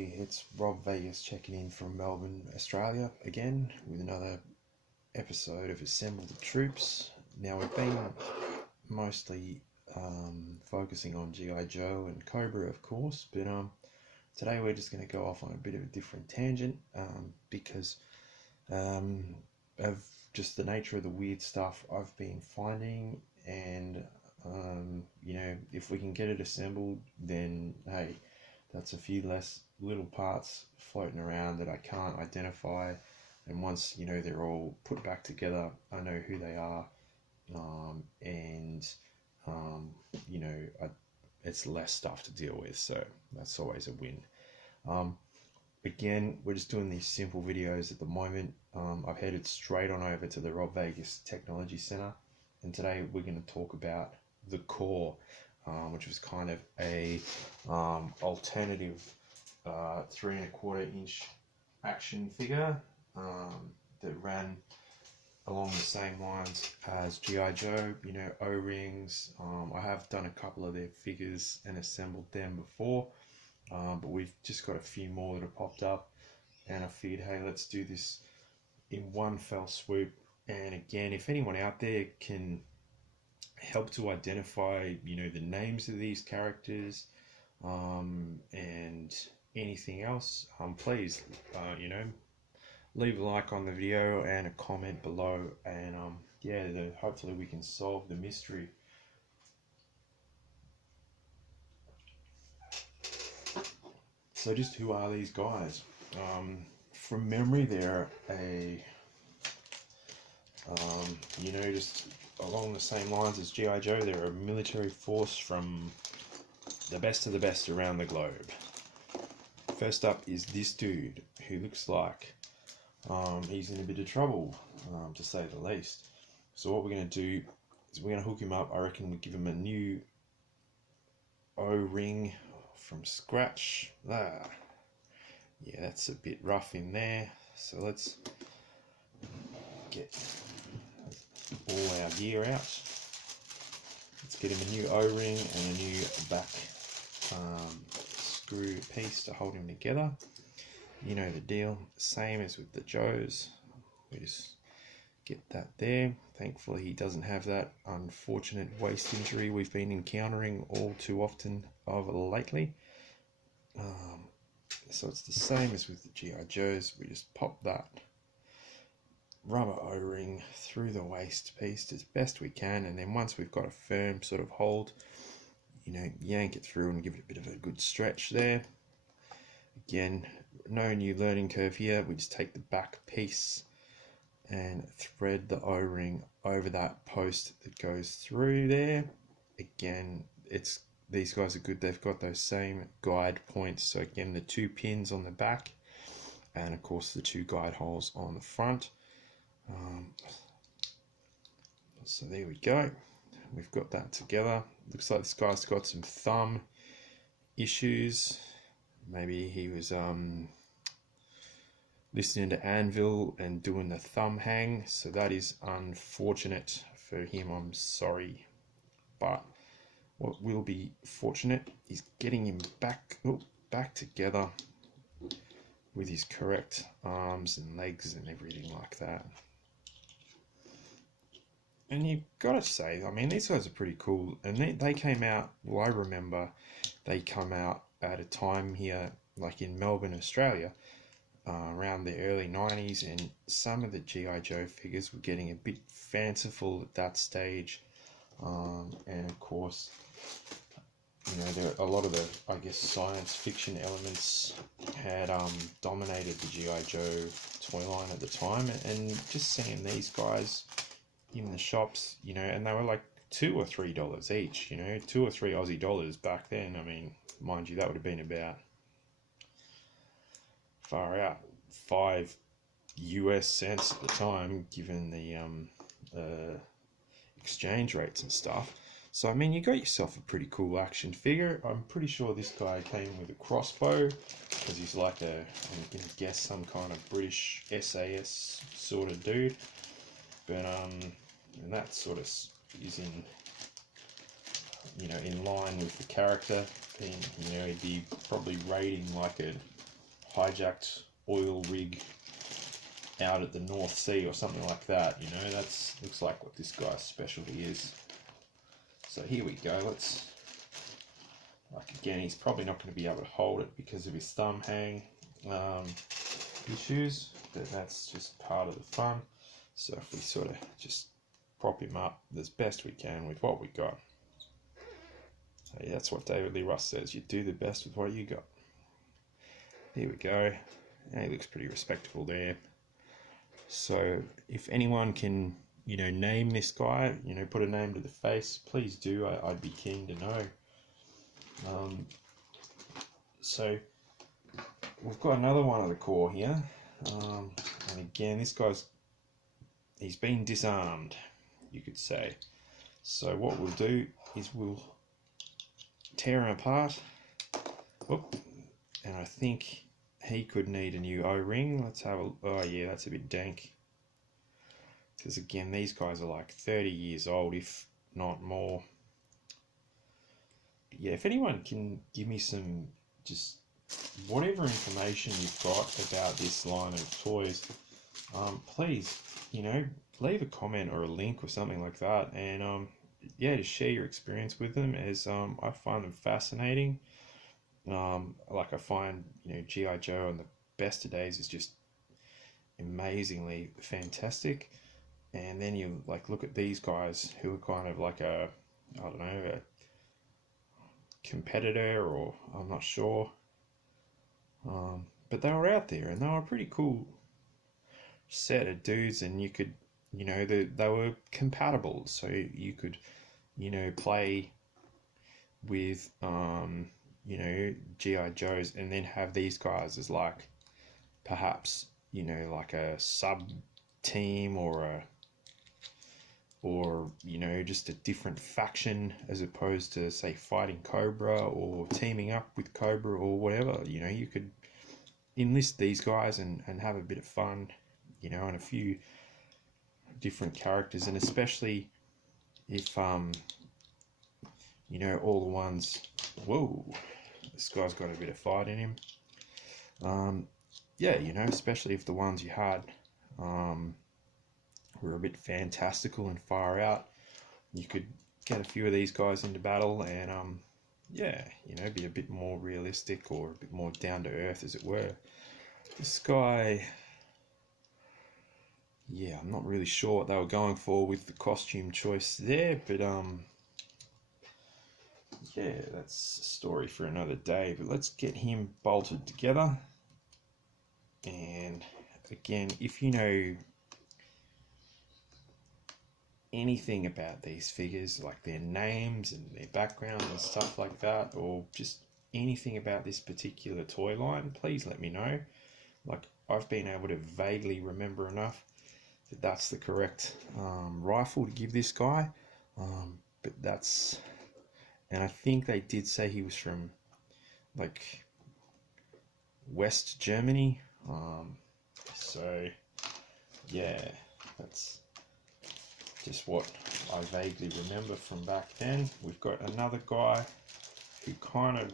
G'day, it's Rob Vegas checking in from Melbourne, Australia again with another episode of Assemble the Troops. Now we've been mostly focusing on G.I. Joe and Cobra, of course, but today we're just going to go off on a bit of a different tangent because of just the nature of the weird stuff I've been finding, and if we can get it assembled, then hey, that's a few less little parts floating around that I can't identify, and once they're all put back together, I know who they are, it's less stuff to deal with, so that's always a win. Again, we're just doing these simple videos at the moment. I've headed straight on over to the Rob Vegas Technology Center, and today we're going to talk about the Core, which was kind of a alternative 3¼ inch action figure that ran along the same lines as G.I. Joe, O-rings. I have done a couple of their figures and assembled them before, but we've just got a few more that have popped up, and I figured, hey, let's do this in one fell swoop. And again, if anyone out there can help to identify the names of these characters and anything else, please leave a like on the video and a comment below, and hopefully we can solve the mystery. So just who are these guys? From memory, they're just along the same lines as G.I. Joe. They're a military force from the best of the best around the globe. First up is this dude, who looks like he's in a bit of trouble, to say the least. So what we're going to do is we're going to hook him up. I reckon we give him a new O-ring from scratch. Yeah, that's a bit rough in there, so let's get all our gear out. Let's get him a new O-ring and a new back screw piece to hold him together. You know the deal, same as with the Joes. We just get that there. Thankfully he doesn't have that unfortunate waist injury we've been encountering all too often of lately. So it's the same as with the G.I. Joes. We just pop that rubber O-ring through the waist piece as best we can, and then once we've got a firm sort of hold, yank it through and give it a bit of a good stretch there. Again, no new learning curve here. We just take the back piece and thread the O-ring over that post that goes through there. Again, these guys are good. They've got those same guide points. So again, the 2 pins on the back, and of course the 2 guide holes on the front. So there we go. We've got that together. Looks like this guy's got some thumb issues. Maybe he was listening to Anvil and doing the thumb hang, so that is unfortunate for him. I'm sorry, but what will be fortunate is getting him back together with his correct arms and legs and everything like that. And you've got to say, I mean, these guys are pretty cool, and they came out, well, I remember they come out at a time here, like in Melbourne, Australia, around the early 90s, and some of the G.I. Joe figures were getting a bit fanciful at that stage, and of course, there a lot of the, I guess, science fiction elements had dominated the G.I. Joe toy line at the time, and just seeing these guys in the shops, and they were like $2 or $3 each, 2 or 3 Aussie dollars back then. I mean, mind you, that would have been about, far out, 5 US cents at the time, given the exchange rates and stuff. So I mean, you got yourself a pretty cool action figure. I'm pretty sure this guy came with a crossbow, because he's like I'm gonna guess some kind of British SAS sort of dude. But and that sort of is in line with the character. He'd be probably raiding like a hijacked oil rig out at the North Sea or something like that. You know, that's looks like what this guy's specialty is. So here we go. Let's, like, again, he's probably not going to be able to hold it because of his thumb hang issues, but that's just part of the fun. So if we sort of just prop him up as best we can with what we got. So yeah, that's what David Lee Roth says, you do the best with what you got. Here we go. And he looks pretty respectable there. So if anyone can, you know, name this guy, you know, put a name to the face, please do. I'd be keen to know. So we've got another one of the core here. And again, this he's been disarmed, you could say. So what we'll do is we'll tear him apart. Whoop. And I think he could need a new O-ring. Let's have a, oh yeah, that's a bit dank. Because again, these guys are like 30 years old, if not more. Yeah, if anyone can give me some, just whatever information you've got about this line of toys, please, you know, leave a comment or a link or something like that, and yeah, just share your experience with them, as I find them fascinating. Like I find, you know, G.I. Joe and the Best of Days is just amazingly fantastic. And then you like look at these guys who are kind of like a, I don't know, a competitor, or I'm not sure. But they were out there and they were a pretty cool set of dudes, and you could, you know, they were compatible, so you could, you know, play with you know, G.I. Joes, and then have these guys as like perhaps, you know, like a sub team, or you know, just a different faction, as opposed to, say, fighting Cobra or teaming up with Cobra or whatever. You know, you could enlist these guys and have a bit of fun, you know, and a few different characters, and especially if you know, all the ones, whoa, this guy's got a bit of fight in him. Yeah, you know, especially if the ones you had were a bit fantastical and far out, you could get a few of these guys into battle and yeah, you know, be a bit more realistic, or a bit more down to earth, as it were. This guy, yeah, I'm not really sure what they were going for with the costume choice there, but yeah, that's a story for another day. But let's get him bolted together. And again, if you know anything about these figures, like their names and their background and stuff like that, or just anything about this particular toy line, please let me know. Like, I've been able to vaguely remember enough that that's the correct rifle to give this guy, but that's, and I think they did say he was from like West Germany, so yeah, that's just what I vaguely remember from back then. We've got another guy who kind of,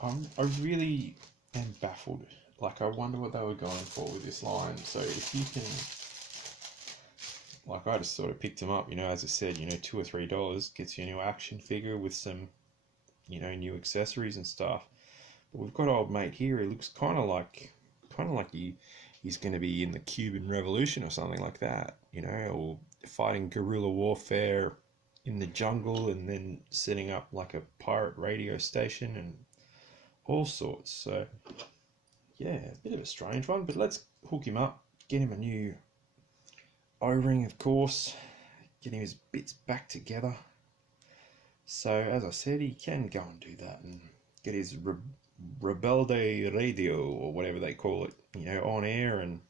I really am baffled. Like, I wonder what they were going for with this line. So if you can, like, I just sort of picked him up, you know, as I said, you know, $2 or $3 gets you a new action figure with some, you know, new accessories and stuff. But we've got old mate here. He looks kind of like he's going to be in the Cuban Revolution or something like that, you know, or fighting guerrilla warfare in the jungle, and then setting up like a pirate radio station and all sorts. So yeah, a bit of a strange one, but let's hook him up, get him a new O-ring, of course, get him his bits back together. So as I said, he can go and do that and get his Rebelde radio, or whatever they call it, you know, on air and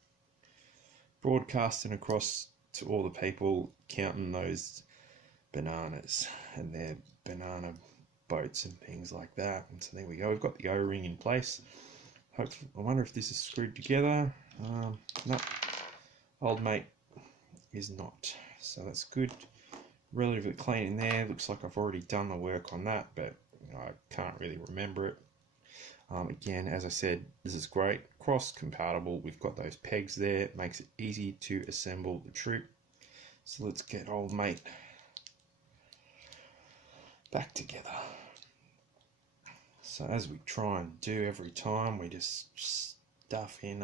broadcasting across to all the people counting those bananas and their banana boats and things like that. And so there we go, we've got the O-ring in place. Hopefully, I wonder if this is screwed together. No, old mate is not, so that's good. Relatively clean in there. Looks like I've already done the work on that, but I can't really remember it. Again, as I said, this is great, cross compatible. We've got those pegs there, it makes it easy to assemble the troop. So let's get old mate back together. So as we try and do every time, we just stuff in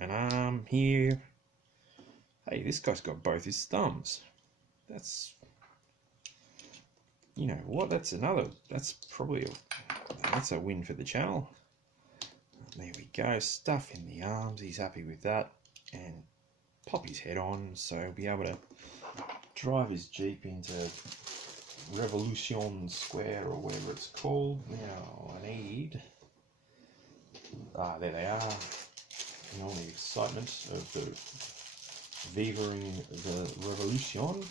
an arm here. Hey, this guy's got both his thumbs. That's, you know what, that's probably that's a win for the channel. There we go, stuff in the arms, he's happy with that, and pop his head on so he'll be able to drive his Jeep into Revolution Square or whatever it's called. Now I need, there they are, and all the excitement of the Vivaing the Revolution.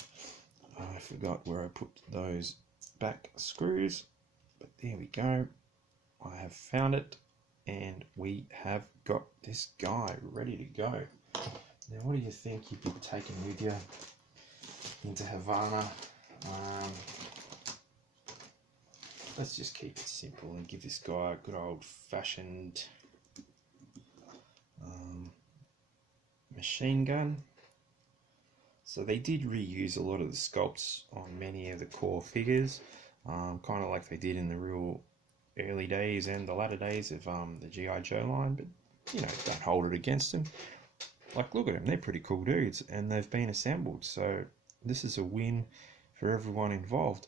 I forgot where I put those back screws, but there we go. I have found it, and we have got this guy ready to go. Now, what do you think you'd be taking with you into Havana? Let's just keep it simple and give this guy a good old-fashioned machine gun. So they did reuse a lot of the sculpts on many of the core figures, kind of like they did in the real early days and the latter days of the G.I. Joe line, but you know, don't hold it against them. Like, look at them, they're pretty cool dudes, and they've been assembled, so this is a win for everyone involved.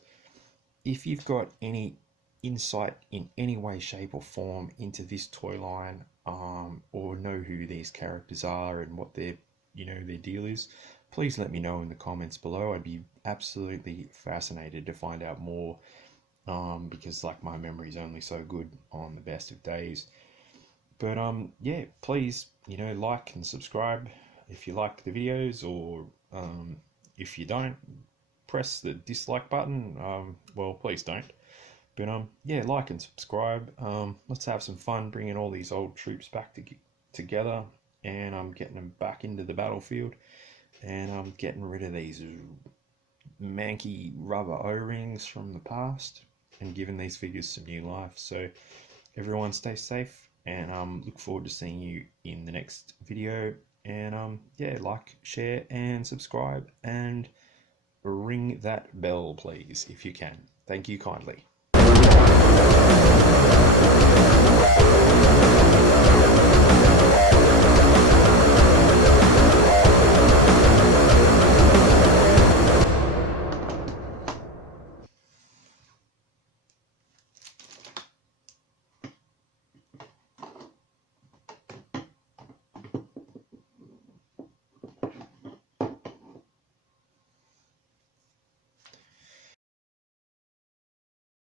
If you've got any insight in any way, shape or form into this toy line, or know who these characters are and what their deal is, please let me know in the comments below. I'd be absolutely fascinated to find out more, because like my memory is only so good on the best of days. But yeah, please, like and subscribe if you like the videos, or if you don't, press the dislike button. Well, please don't. But yeah, like and subscribe. Let's have some fun bringing all these old troops back together, and I'm getting them back into the battlefield, and I'm getting rid of these manky rubber O-rings from the past and giving these figures some new life. So everyone stay safe, and look forward to seeing you in the next video. And yeah, like, share and subscribe, and ring that bell please if you can. Thank you kindly.